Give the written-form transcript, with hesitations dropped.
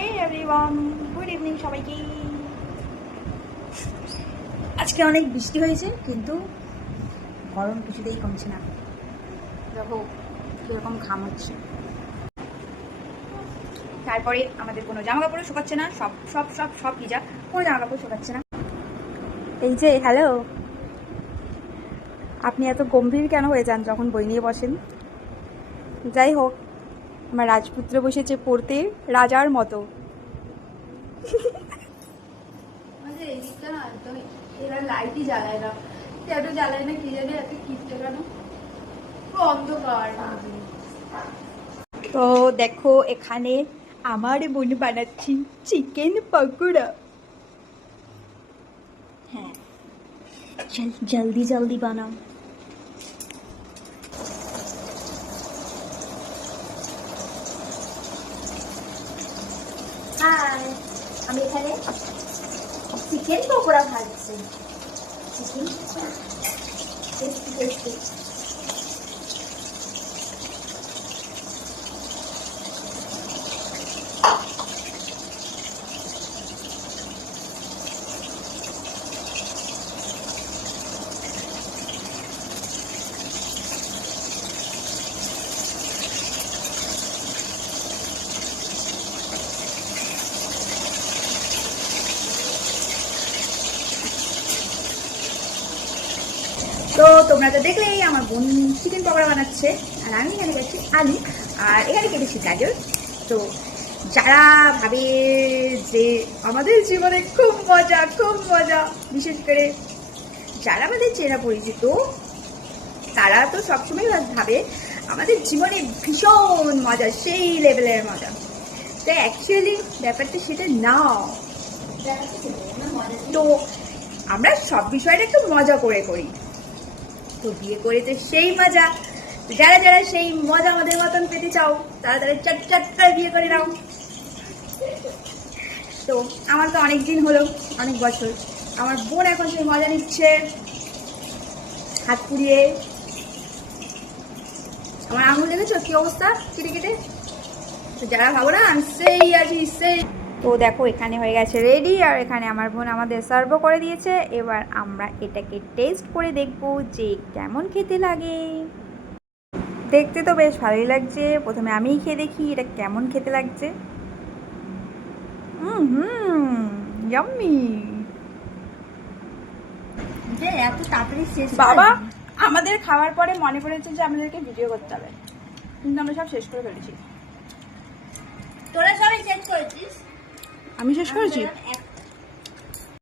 হে everyone, good evening সবাইকে। আজকে অনেক বৃষ্টি হয়েছে কিন্তু গরম কিছুতেই কমছে না। দেখো কীরকম ঘাম হচ্ছে। তারপরে আমাদের কোনো জামা কাপড়ও শুকাচ্ছে না, সব সব সব সব ভিজা, কোনো জামা কাপড় শুকাচ্ছে না। এই যে হ্যালো, আপনি এত গম্ভীর কেন হয়ে যান যখন বই নিয়ে বসেন? যাই হোক, আমার রাজপুত্র বসেছে পড়তে রাজার মতো। এরা লাইটই জ্বালায় না, কেন জ্বালায় না কি জানি, এত কিপটে কেন, অন্ধকার। তো দেখো এখানে আমার বোন বানাচ্ছি চিকেন পকোড়া। হ্যাঁ, জলদি জলদি বানাও। হাই, আমি এখানে চিকেন পকোড়া ভাজছি। Chicken tasty tasty. তো তোমরা তো দেখলেই আমার বোন চিকেন পকোড়া বানাচ্ছে, আর আমি এখানে খাচ্ছি আলু, আর এখানে কেটেছি গাজর। তো যারা ভাবে যে আমাদের জীবনে খুব মজা, বিশেষ করে যারা আমাদের চেনা পরিচিত, তারা তো সবসময় ভাবে আমাদের জীবনে ভীষণ মজা, সেই লেভেলের মজা। তো অ্যাকচুয়ালি ব্যাপারটা সেটা না। তো আমরা সব বিষয়টা একটু মজা করে করি। তো বিয়ে করে তো সেই মজা, যারা যারা সেই মজা আমাদের মতন পেতে চাও তারা তারা চট করে বিয়ে করে নাও। তো আমার তো অনেক দিন হলো, অনেক বছর, আমার বোন এখন সেই মজা নিচ্ছে হাত পুড়িয়ে। আমার আঙুল দেখেছো কি অবস্থা, কেটে কেটে। তো যারা ভাবো না আমি সেই আছি সেই। তো দেখো এখানে হয়ে গেছে রেডি, আর এখানে আমার বোন আমাদের সার্ভও করে দিয়েছে। এবার আমরা এটাকে টেস্ট করে দেখব যে কেমন খেতে লাগে। দেখতে তো বেশ ভালোই লাগছে, প্রথমে আমিই খেয়ে দেখি এটা কেমন খেতে লাগছে। ইয়াম্মি। এত তাড়াতাড়ি শেষ বাবা, আমাদের খাওয়ার পরে মনে পড়েছে যে আমাদেরকে ভিডিও করতে হবে, কিন্তু আমরা সব শেষ করে ফেলেছি। তোরা সবাই শেষ করেছিস? আমি শেষ করেছি।